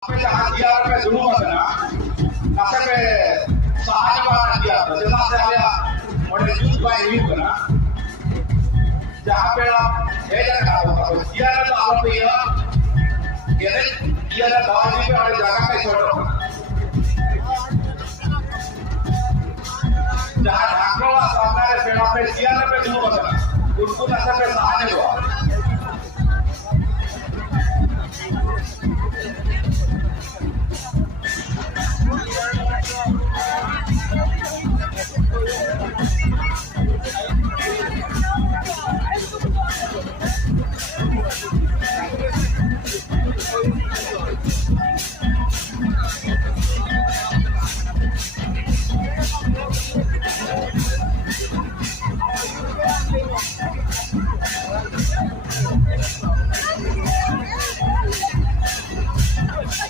Jika dia sampai dulu mana, sampai sahaya mana dia, jelas saya model juga ini mana. Jika pela, dia kalau dia ada awal pela, dia ada bawah juga ada jaga ke छोड़ो. Jika kalau sampai pela pe dia sampai dulu mana, उसको sampai sahaya dua.